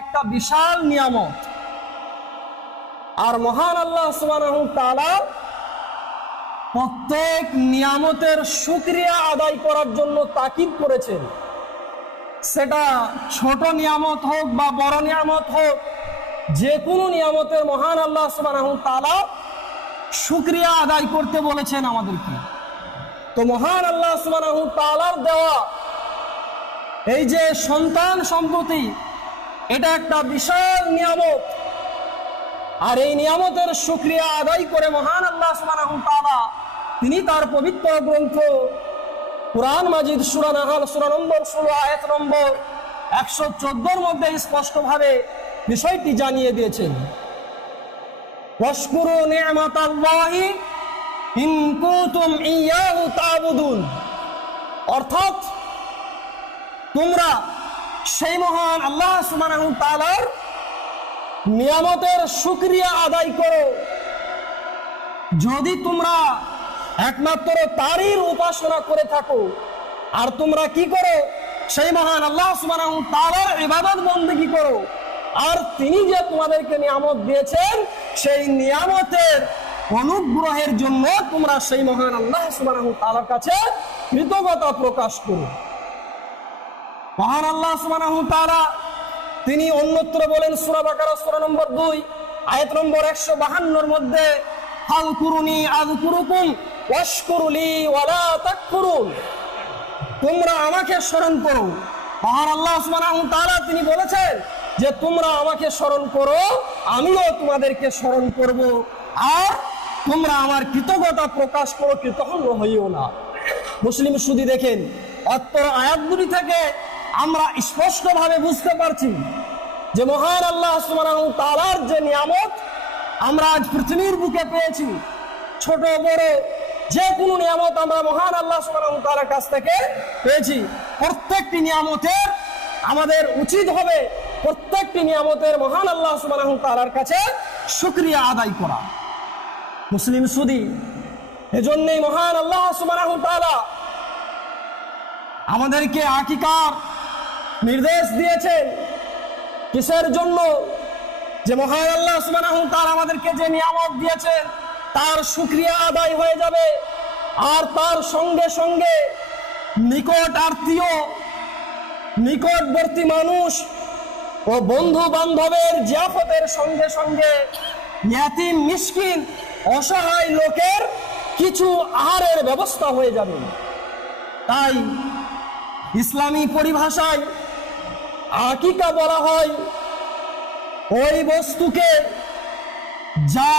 একটা বিশাল নিয়ামত। আর মহান আল্লাহ সুবহানাহু ওয়া তাআলা প্রত্যেক নিয়ামতের শুকরিয়া আদায় করার জন্য তাকিদ করেছেন। সেটা ছোট নিয়ামত হোক বা বড় নিয়ামত হোক, যে কোনো নিয়ামতের মহান আল্লাহ সুবহানাহু ওয়া তাআলা শুকরিয়া আদায় করতে বলেছেন আমাদেরকে। তো মহান আল্লাহ সুবহানাহু ওয়া তাআলার দেওয়া এই যে সন্তান সম্পত্তি, এটা একটা বিশাল নিয়ামত। আর এই নিয়ামতের শুকরিয়া আদায় করে মহান আল্লাহ সুবহানাহু ওয়া তাআলা তিনি তার পবিত্র গ্রন্থ কুরআন মাজিদ সূরা নাহল সূরা নম্বর 16 আয়াত নম্বর 114 মধ্যে স্পষ্টভাবে বিষয়টি জানিয়ে দিয়েছেন। ওয়াশকুরু নি'মাতাল্লাহি ইন কুনতুম ইয়াহু তা'বুদুন, অর্থাৎ তোমরা সেই মহান আল্লাহ সুবহানাহু ওয়া তাআলার নিয়ামতের শুকরিয়া আদায় করো যদি তোমরা একমাত্র তারই উপাসনা করে থাকো। আর তোমরা কি করো? সেই মহান আল্লাহ সুবহানাহু ওয়া তাআলার ইবাদত বন্দেগী করো। আর তিনি যে তোমাদেরকে নিয়ামত দিয়েছেন, সেই নিয়ামতের অনুগ্রহের জন্য তোমরা সেই মহান আল্লাহ সুবহানাহু ওয়া তাআলার কাছে কৃতজ্ঞতা প্রকাশ করো। মহান আল্লাহ সুবহানাহু ওয়া তাআলা তিনি অন্যত্র বলেন সূরা বাকারা সূরা নম্বর 2 আয়াত নম্বর 152 মধ্যে, ফাযকুরুনি আযকুরুকুম ওয়াশকুরুলি ওয়ালা তাকফুরুন, তোমরা আমাকে স্মরণ করো। মহান আল্লাহ সুবহানাহু ওয়া তাআলা তিনি বলেছেন যে তোমরা আমাকে স্মরণ করো, আমিও তোমাদেরকে স্মরণ করব। আর তোমরা আমার কৃতজ্ঞতা প্রকাশ করো, কৃতজ্ঞ হইও না। মুসলিম সুদী দেখেন, অত্র আয়াতগুলি থেকে আমরা স্পষ্টভাবে বুঝতে পারছি যে মহান আল্লাহ সুবহানাহু ওয়া তাআলার যে নিয়ামত আমরা আজ পৃথিবীর বুকে পেয়েছি, ছোট বড় যে কোনো নিয়ামত আমরা মহান আল্লাহ সুবহানাহু ওয়া তাআলার কাছ থেকে পেয়েছি। প্রত্যেকটি নিয়ামতের আমাদের উচিত হবে প্রত্যেকটি নিয়ামতের মহান আল্লাহ সুবহানাহু ওয়া তাআলার কাছে শুকরিয়া আদায় করা। মুসলিম সুদী, এজন্যই মহান আল্লাহ সুবহানাহু ওয়া তাআলা আমাদেরকে আকিকার নির্দেশ দিয়েছেন। কিসের জন্য? যে মহান আল্লাহ সুবহানাহু ওয়া তাআলা আমাদেরকে যে নিয়ামত দিয়েছেন তার শুকরিয়া আদায় হয়ে যাবে। আর তার সঙ্গে সঙ্গে নিকট আত্মীয়, নিকটবর্তী মানুষ ও বন্ধু বান্ধবের জিয়াফতের সঙ্গে সঙ্গে ইয়াতীম মিসকিন অসহায় লোকের কিছু আহারের ব্যবস্থা হয়ে যাবে। তাই ইসলামী পরিভাষায় আকিকা বলা হয় ওই বস্তুকে যা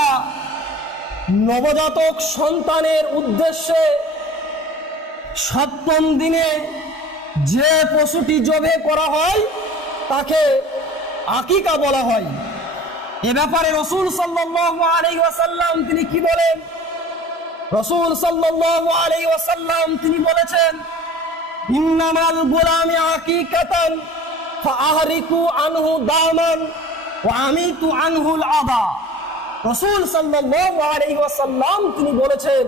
নবজাতক সন্তানের উদ্দেশ্যে সপ্তম দিনে যে পশুটি জবে করা হয় তাকে আকিকা বলা হয়। এ ব্যাপারে রাসূল সাল্লাল্লাহু আলাইহি ওয়াসাল্লাম তিনি কি বলেন? রাসূল সাল্লাল্লাহু আলাইহি ওয়াসাল্লাম তিনি বলেছেন, ইন্নামাল গুলামি আকিকাতান ফাআহরিকু আনহু দামান ওয়া আমিতু আনহুল আদা। রাসূল সাল্লাল্লাহু আলাইহি ওয়াসাল্লাম তিনি বলেছেন,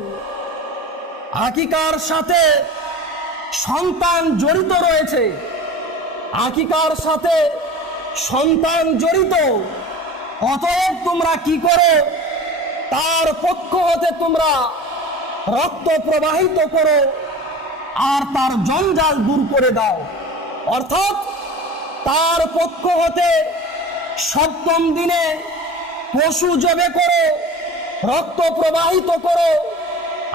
আকিকার সাথে সন্তান জড়িত রয়েছে, আকিকার সাথে সন্তান জড়িত। অতএব তোমরা কি করো? তার পক্ষ হতে তোমরা রক্ত প্রবাহিত করো আর তার জঞ্জাল দূর করে দাও। অর্থাৎ তার পক্ষ হতে সপ্তম দিনে পশু জবে করো, রক্ত প্রবাহিত করো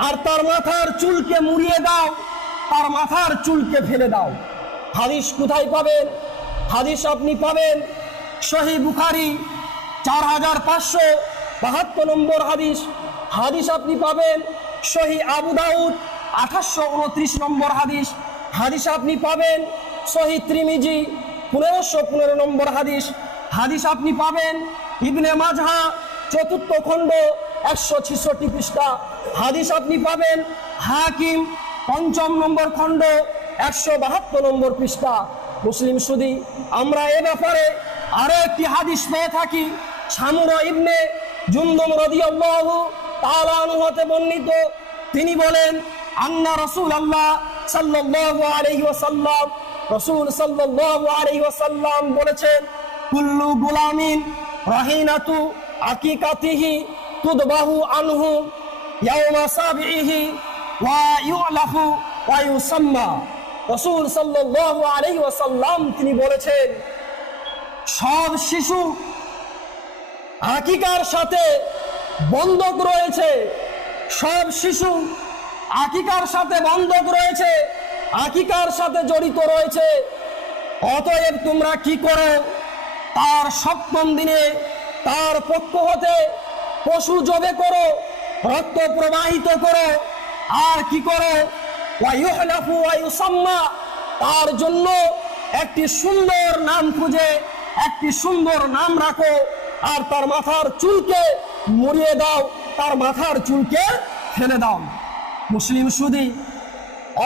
আর তার মাথার চুলকে মুড়িয়ে দাও, তার মাথার চুলকে ফেলে দাও। হাদিস কোথায় পাবেন? হাদিস আপনি পাবেন সহিহ বুখারী 4572 নম্বর হাদিস। হাদিস আপনি পাবেন সহিহ আবু দাউদ 2829 নম্বর হাদিস। হাদিস আপনি পাবেন সহিহ তিরমিজি 1515 নম্বর হাদিস। হাদিস আপনি পাবেন ইবনে মাজাহ 4th খণ্ড 166 পৃষ্ঠা। হাদিস আপনি পাবেন হাকিম 5ম নম্বর খণ্ড 172 নম্বর পৃষ্ঠা। মুসলিম সুদী, আমরা এ ব্যাপারে আরো একটি হাদিস পেয়ে থাকি। সামুরা ইবনে জুনদুম রাদিয়াল্লাহু তাআলা আনহু হতে বর্ণিত, তিনি বলেন, আন্না রাসূলুল্লাহ সাল্লাল্লাহু আলাইহি ওয়াসাল্লাম, রাসূল সাল্লাল্লাহু আলাইহি ওয়াসাল্লাম বলেছেন, কুল্লু গুলামিন রাহিনাতু আকিকাতিহি তুদবাহু আনহু ইয়াওমা সাবিহি ওয়া ইউলাহু ওয়া ইউসাম্মা। রাসূল সাল্লাল্লাহু আলাইহি ওয়াসাল্লাম তিনি বলেছেন, সব শিশু আকিকার সাথে বন্ধক রয়েছে, সব শিশু আকিকার সাথে বন্ধক রয়েছে, আকিকার সাথে জড়িত রয়েছে। অতএব তোমরা কি করো, তার সপ্তম দিনে তার পক্ষ হতে পশু জবে করো, রক্ত প্রবাহিত করো, আর কি করো, ওয়ায়ুহলাফু ওয়ায়ুসাম্মা, তার জন্য একটি সুন্দর নাম খুঁজে একটি সুন্দর নাম রাখো, আর তার মাথার চুলকে মুড়িয়ে দাও, তার মাথার চুলকে ফেলে দাও। মুসলিম সুদী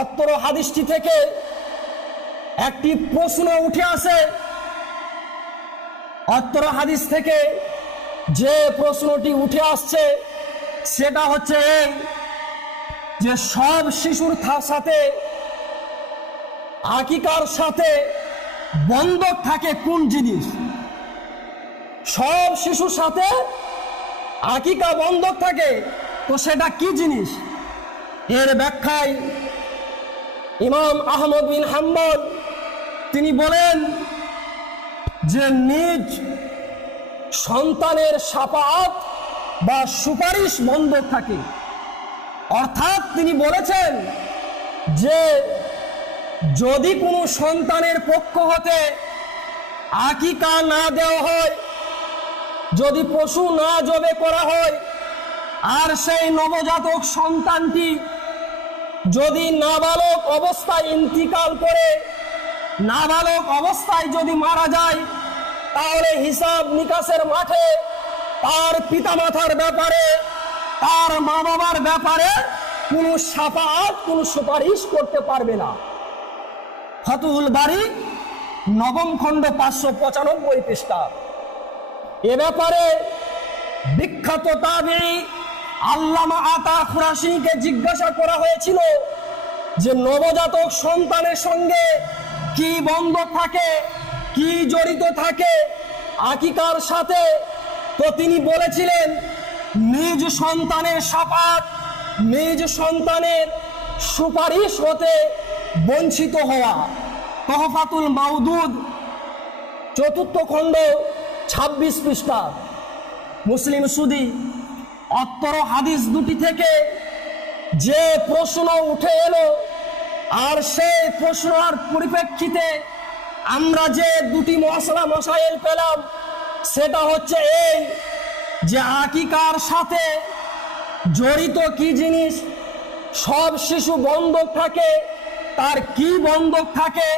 অত্র হাদিসটি থেকে একটি প্রশ্ন উঠে আসে। অত্র হাদিস থেকে যে প্রশ্নটি উঠে আসছে সেটা হচ্ছে এই, যে সব শিশুর সাথে আকিকার সাথে বন্ধক থাকে কোন জিনিস? সব শিশুর সাথে আকিকা বন্ধক থাকে, তো সেটা কি জিনিস? এর ব্যাখ্যায় ইমাম আহমদ বিন হাম্বল তিনি বলেন যে নিজ সন্তানের শাফাআত বা সুপারিশ বন্ধক থাকে। অর্থাৎ তিনি বলেছেন যে যদি কোনো সন্তানের পক্ষ হতে আকিকা না দেওয়া হয়, যদি পশু না জবে করা হয়, আর সেই নবজাতক সন্তানটি যদি নাবালক অবস্থায় ইন্তিকাল করে, নাবালক অবস্থায় যদি মারা যায়, তাহলে হিসাব নিকাশের মাঠে তার পিতামাতার ব্যাপারে, তার মা বাবার ব্যাপারে কোনো শাফাআত, কোনো সুপারিশ করতে পারবে না। ফাতুহুল বারী নবম খণ্ড 595 পৃষ্ঠা। এ ব্যাপারে বিখ্যাত তাবেঈ আল্লামা আতা খুরাশিকে জিজ্ঞাসা করা হয়েছিল যে নবজাতক সন্তানের সঙ্গে কি বন্ধক থাকে, কি জড়িত থাকে আকিকার সাথে? তো তিনি বলেছিলেন নিজ সন্তানের শাফাআত, নিজ সন্তানের সুপারিশ হতে বঞ্চিত হওয়া। তহফাতুল মাউদুদ 4th খণ্ড 26 পৃষ্ঠা। মুসলিম সুদী অত্তর হাদিস দুটি থেকে যে প্রশ্ন উঠে এলো, আর সেই প্রশ্নের পরিপ্রেক্ষিতে আমরা যে দুটি মশলা মশাইল পেলাম, সেটা হচ্ছে এই যে আকিকার সাথে জড়িত কি জিনিস, সব শিশু বন্ধক থাকে, তার কি বন্ধক থাকে?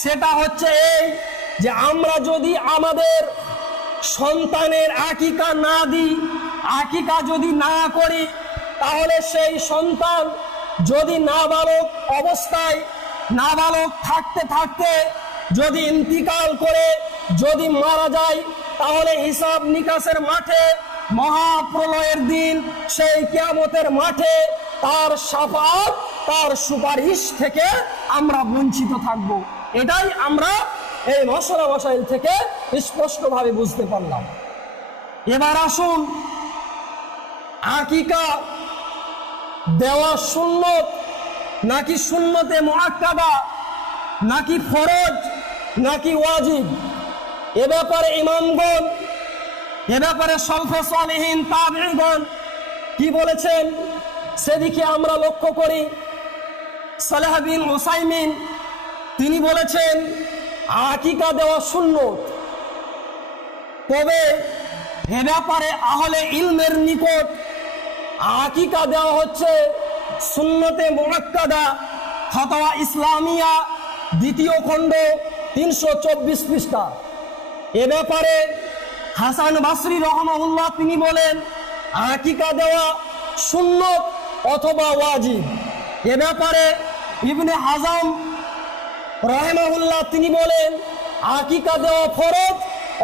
সেটা হচ্ছে এই যে আমরা যদি আমাদের সন্তানের আকিকা না দিই, আকিকা যদি না করি, তাহলে সেই সন্তান যদি নাবালক অবস্থায়, নাবালক থাকতে থাকতে যদি ইন্তিকাল করে, যদি মারা যায়, তাহলে হিসাব নিকাশের মাঠে, মহাপ্রলয়ের দিন, সেই কিয়ামতের মাঠে তার শাফাআত, তার সুপারিশ থেকে আমরা বঞ্চিত থাকব। এটাই আমরা এই মশলা মশাইল থেকে স্পষ্টভাবে বুঝতে পারলাম। এবার আসুন, আকিকা দেওয়া সুন্নত নাকি সুন্নতে মুআক্কাদা, নাকি ফরজ, নাকি ওয়াজিব? এ ব্যাপারে ইমামগণ, এ ব্যাপারে সলফে সালেহিন তাবেঈগণ কি বলেছেন সেদিকে আমরা লক্ষ্য করি। সালেহ বিন উসাইমিন তিনি বলেছেন আকিকা দেওয়া সুন্নত, তবে এ ব্যাপারে আহলে ইলমের নিকট আকিকা দেওয়া হচ্ছে সুন্নতে মুআক্কাদা। ফতোয়া ইসলামিয়া 2য় খণ্ড 324 পৃষ্ঠা। এ ব্যাপারে হাসান বাসরি রহমাহুল্লাহ তিনি বলেন আকিকা দেওয়া সুন্নত অথবা ওয়াজিব। এ ব্যাপারে ইবনে হাজাম রাহিমাহুল্লাহ তিনি বলেন আকিকা দেওয়া ফরজ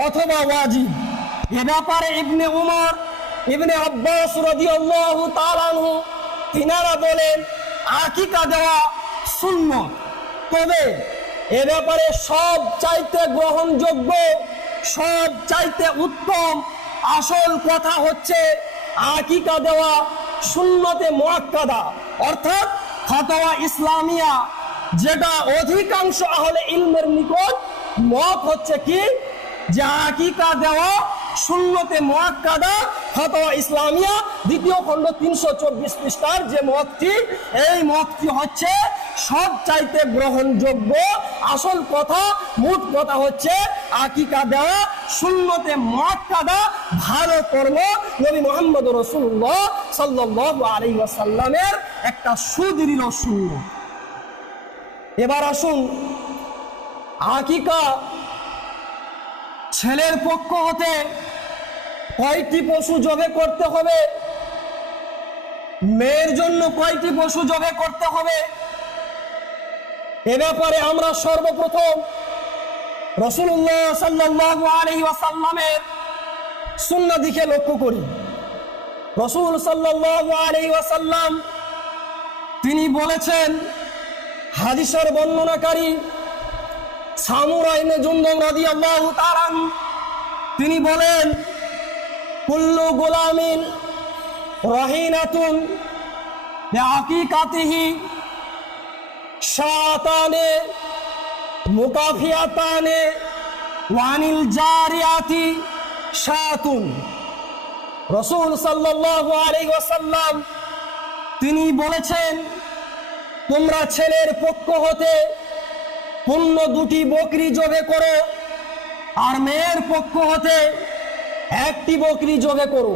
অথবা ওয়াজিব। এ ব্যাপারে ইবনে উমর, ইবনে আব্বাস রাদিয়াল্লাহু তাআলা আনহু তিনারা বলেন আকিকা দেওয়া সুন্নত। তবে এ ব্যাপারে সব চাইতে গ্রহণযোগ্য সব চাইতে উত্তম আসল কথা হচ্ছে আকিকা দেওয়া সুন্নতে মুআক্কাদা, অর্থাৎ ফতোয়া ইসলামিয়া, যেটা অধিকাংশ আহলে ইলমের নিকট মত হচ্ছে কি যে আকিকা দেওয়া সুন্নতে মুআক্কাদা ফতোয়া ইসলামিয়া দ্বিতীয় খণ্ড 324 পৃষ্ঠার যে মতটি, এই মতটি হচ্ছে সব চাইতে গ্রহণযোগ্য আসল কথা। মূল কথা হচ্ছে আকিকা দেওয়া সুন্নতে মুআক্কাদা ভালো কর্ম, নবী মুহাম্মদ রাসূলুল্লাহ সাল্লাল্লাহু আলাইহি ওয়াসাল্লামের একটা সুদৃঢ় সুন্নাত। এবার আসুন, আকিকা ছেলের পক্ষ হতে কয়টি পশু জবে করতে হবে, মেয়ের জন্য কয়টি পশু জবে করতে হবে, এ ব্যাপারে আমরা সর্বপ্রথম রাসূলুল্লাহ সাল্লাল্লাহু আলাইহি ওয়াসাল্লামের সুন্নাহ দিকে লক্ষ্য করি। রাসূল সাল্লাল্লাহু আলাইহি ওয়াসাল্লাম তিনি বলেছেন, হাদিসের বর্ণনাকারী সামুরা ইবনে জুনদুব রাদিয়াল্লাহু তাআলা তিনি বলেন, কুল্লু গোলামিন রাহিনাতুন বিআকিকাতিহি শাতানে মুকাফিয়াতানে ওয়ানিল জারিয়াতি শাতুন। রাসূল সাল্লাল্লাহু আলাইহি ওয়াসাল্লাম তিনি বলেছেন, তোমরা ছেলের পক্ষ হতে পূর্ণ 2টি বকরি জবে করো, আর মেয়ের পক্ষ হতে 1টি বকরি জবে করো।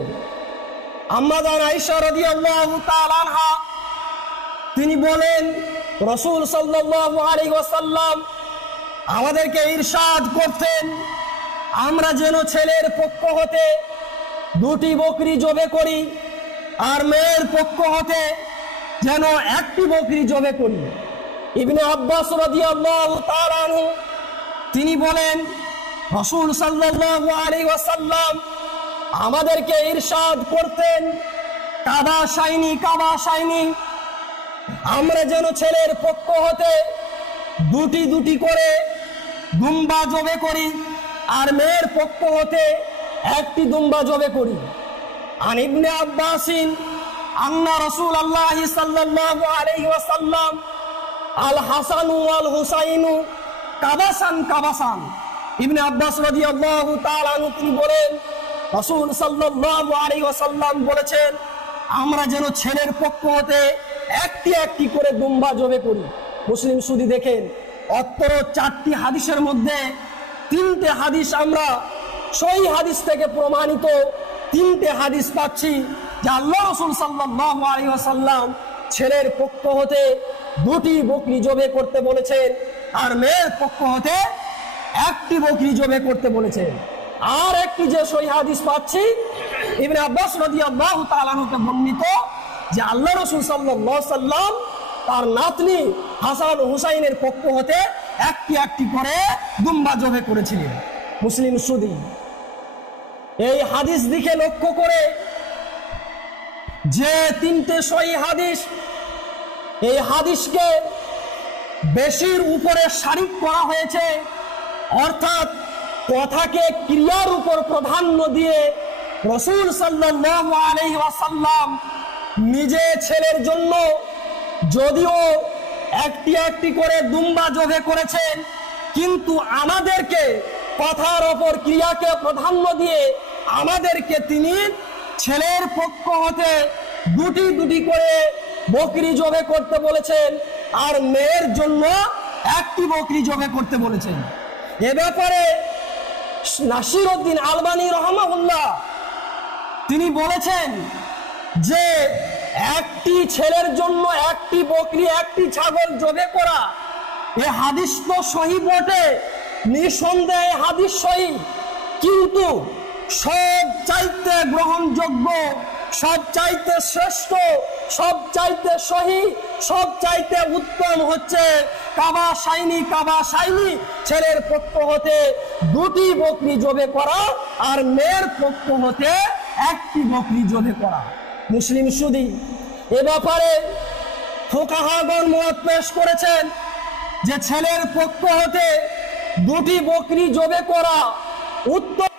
আম্মা জান আয়েশা রাদিয়াল্লাহু তাআলা আনহা তিনি বলেন, রাসূল সাল্লাল্লাহু আলাইহি ওয়াসাল্লাম আমাদেরকে ইরশাদ করতেন, আমরা যেন ছেলের পক্ষ হতে 2টি বকরি জবে করি, আর মেয়ের পক্ষ হতে যেন 1টি বকরি জবে করি। ইবনে আব্বাস রাদিয়াল্লাহু তাআলা আনহু তিনি বলেন, রাসূল সাল্লাল্লাহু আলাইহি ওয়াসাল্লাম আমাদেরকে ইরশাদ করতেন, কাবা শাইনি আমরা যেন ছেলের পক্ষ হতে 2টি করে দুম্বা জবে করি, আর মেয়ের পক্ষ হতে 1টি দুম্বা জবে করি। আন ইবনে আব্বাসিন আন্না রাসূলুল্লাহ সাল্লাল্লাহু আলাইহি ওয়াসাল্লাম আল হাসানু ওয়াল হুসাইনু কাবাসান। ইবনে আব্বাস রাদিয়াল্লাহু তাআলা আনহু তিনি বলেন, রাসূল সাল্লাল্লাহু আলাইহি ওয়াসাল্লাম বলেছেন, আমরা যেন ছেলের পক্ষ হতে 1টি করে দুম্বা জবে করি। মুসলিম সুদি দেখেন, অত্র 4টি হাদিসের মধ্যে 3টে হাদিস আমরা সহিহ হাদিস থেকে প্রমাণিত 3টে হাদিস পাচ্ছি যে আল্লাহ রাসূল সাল্লাল্লাহু আলাইহি ওয়াসাল্লাম ছেলের পক্ষ হতে 2টি বকরি জবে করতে বলেছেন, আর মেয়ের পক্ষ হতে 1টি বকরি জবে করতে বলেছেন। আর একটি যে সহিহ হাদিস পাচ্ছি, ইবনে আব্বাস রাদিয়াল্লাহু তাআলা আনহুকে বর্ণিত যে আল্লাহ রাসূল সাল্লাল্লাহু আলাইহি ওয়াসাল্লাম তার নাতনি হাসান ও হুসাইনের পক্ষ হতে 1টি করে দুম্বা জবে করেছিলেন। মুসলিম সুদি এই হাদিস দিকে লক্ষ্য করে যে 3টে সহিহ হাদিস, এই হাদিসকে বেশির উপরে শারিক করা হয়েছে, অর্থাৎ কথাকে ক্রিয়ার উপর প্রাধান্য দিয়ে রাসূল সাল্লাল্লাহু আলাইহি ওয়াসাল্লাম নিজে ছেলের জন্য যদিও 1টি করে দুম্বা জবে করেছেন, কিন্তু আমাদেরকে কথার ওপর ক্রিয়াকে প্রাধান্য দিয়ে আমাদেরকে তিনি ছেলের পক্ষ হতে 2টি করে বকরি জবে করতে বলেছেন, আর মেয়ের জন্য 1টি বকরি জবে করতে বলেছেন। এ ব্যাপারে নাসিরউদ্দিন আলবানী রাহিমাহুল্লাহ তিনি বলেছেন যে 1টি ছেলের জন্য 1টি বকরি 1টি ছাগল জবে করা, এ হাদিস তো সহিহ বটে, নিঃসন্দেহে হাদিস সহিহ, কিন্তু সব চাইতে গ্রহণযোগ্য, সব চাইতে শ্রেষ্ঠ, সব চাইতে সহিহ, সব চাইতে উত্তম হচ্ছে কাবা শাইনি ছেলের পক্ষ হতে 2টি বকরি জবে করা, আর মেয়ের পক্ষ হতে 1টি বকরি জবে করা। মুসলিম সুদি এ ব্যাপারে ফুকাহাগণ মত পেশ করেছেন যে ছেলের পক্ষ হতে 2টি বকরি জবে করা উত্তর